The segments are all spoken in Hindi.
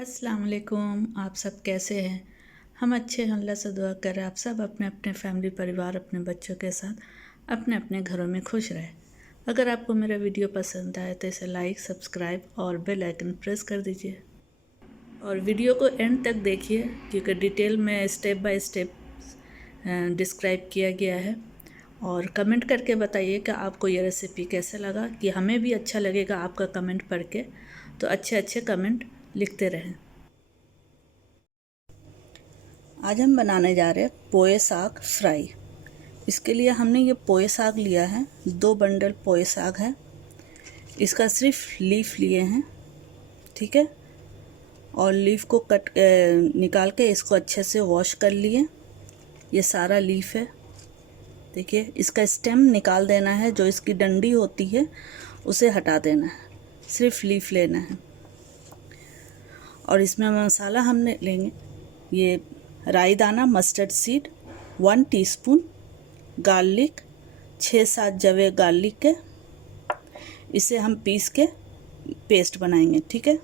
अस्सलाम वालेकुम। आप सब कैसे हैं? हम अच्छे हैं, अल्लाह से दुआ कर आप सब अपने अपने फैमिली परिवार अपने बच्चों के साथ अपने अपने घरों में खुश रहें। अगर आपको मेरा वीडियो पसंद आए तो इसे लाइक, सब्सक्राइब और बेल आइकन प्रेस कर दीजिए और वीडियो को एंड तक देखिए क्योंकि डिटेल में स्टेप बाय स्टेप डिस्क्राइब किया गया है। और कमेंट करके बताइए कि आपको ये रेसिपी कैसे लगा, कि हमें भी अच्छा लगेगा आपका कमेंट पढ़ के, तो अच्छे अच्छे कमेंट लिखते रहें। आज हम बनाने जा रहे हैं पोए साग फ्राई। इसके लिए हमने ये पोए साग लिया है, 2 बंडल पोए साग है। इसका सिर्फ लीफ लिए हैं, ठीक है। और लीफ को निकाल के इसको अच्छे से वॉश कर लिए। ये सारा लीफ है, देखिए। इसका स्टेम निकाल देना है, जो इसकी डंडी होती है उसे हटा देना है, सिर्फ लीफ लेना है। और इसमें मसाला हमने लेंगे ये राई दाना, मस्टर्ड सीड, 1 टीस्पून, गार्लिक, 6-7 जवे गार्लिक के, इसे हम पीस के पेस्ट बनाएंगे, ठीक है।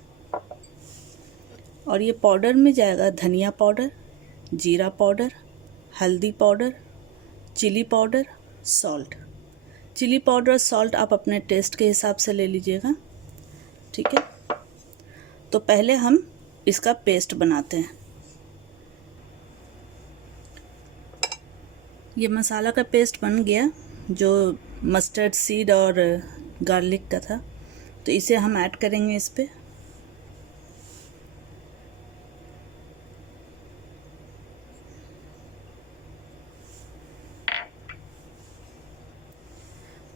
और ये पाउडर में जाएगा धनिया पाउडर, जीरा पाउडर, हल्दी powder, chilli powder, salt. Chilli powder salt आप अपने टेस्ट के हिसाब से ले लीजिएगा, ठीक है। तो पहले हम इसका पेस्ट बनाते हैं। ये मसाला का पेस्ट बन गया, जो मस्टर्ड सीड और गार्लिक का था, तो इसे हम ऐड करेंगे इस पे।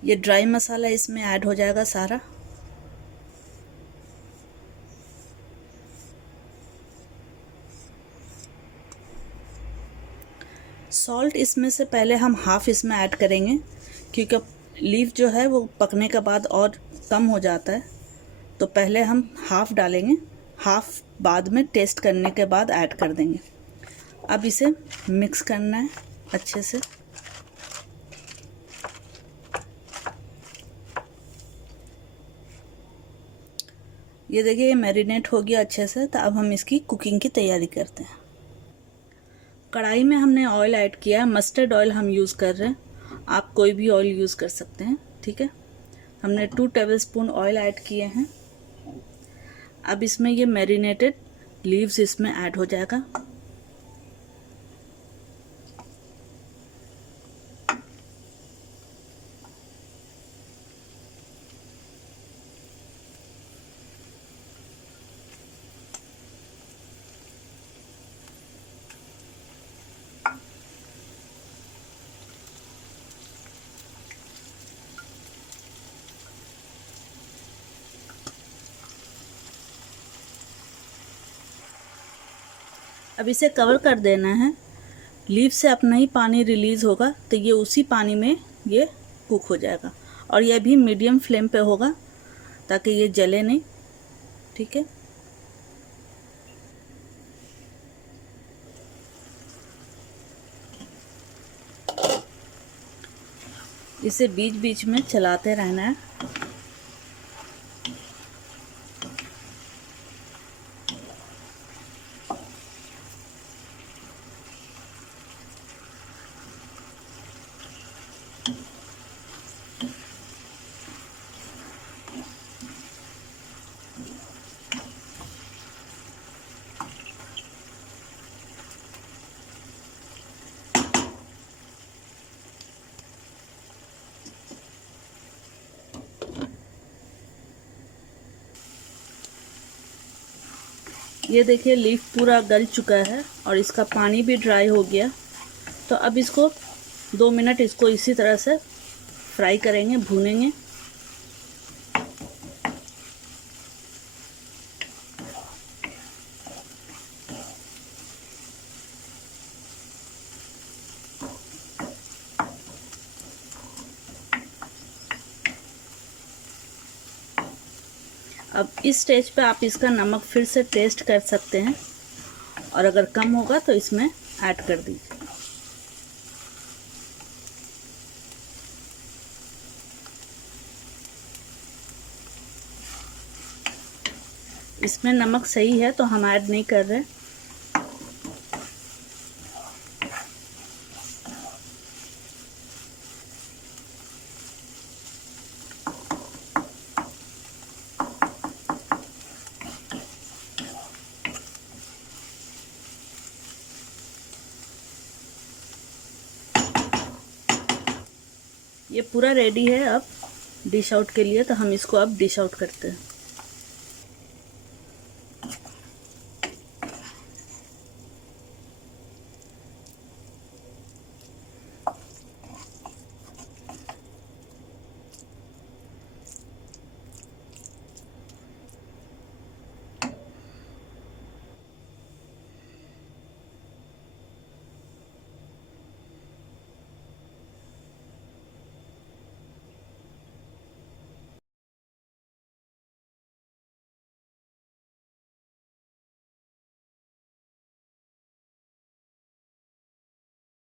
ये ड्राई मसाला इसमें ऐड हो जाएगा सारा। सॉल्ट इसमें से पहले हम हाफ़ इसमें ऐड करेंगे, क्योंकि लीफ जो है वो पकने के बाद और कम हो जाता है, तो पहले हम हाफ़ डालेंगे, हाफ़ बाद में टेस्ट करने के बाद ऐड कर देंगे। अब इसे मिक्स करना है अच्छे से। ये देखिए, ये मैरिनेट हो गया अच्छे से। तो अब हम इसकी कुकिंग की तैयारी करते हैं। कढ़ाई में हमने ऑयल ऐड किया है, मस्टर्ड ऑयल हम यूज़ कर रहे हैं, आप कोई भी ऑयल यूज़ कर सकते हैं, ठीक है। हमने 2 टेबलस्पून ऑयल ऐड किए हैं। अब इसमें ये मैरिनेटेड लीव्स इसमें ऐड हो जाएगा। अब इसे कवर कर देना है। लीफ से अपना ही पानी रिलीज़ होगा, तो ये उसी पानी में ये कुक हो जाएगा। और यह भी मीडियम फ्लेम पे होगा ताकि ये जले नहीं, ठीक है। इसे बीच बीच में चलाते रहना है। ये देखिए, लीफ पूरा गल चुका है और इसका पानी भी ड्राई हो गया। तो अब इसको 2 मिनट इसको इसी तरह से फ्राई करेंगे, भूनेंगे। अब इस स्टेज पे आप इसका नमक फिर से टेस्ट कर सकते हैं, और अगर कम होगा तो इसमें ऐड कर दीजिए। इसमें नमक सही है तो हम ऐड नहीं कर रहे। ये पूरा रेडी है अब डिश आउट के लिए, तो हम इसको अब डिश आउट करते हैं।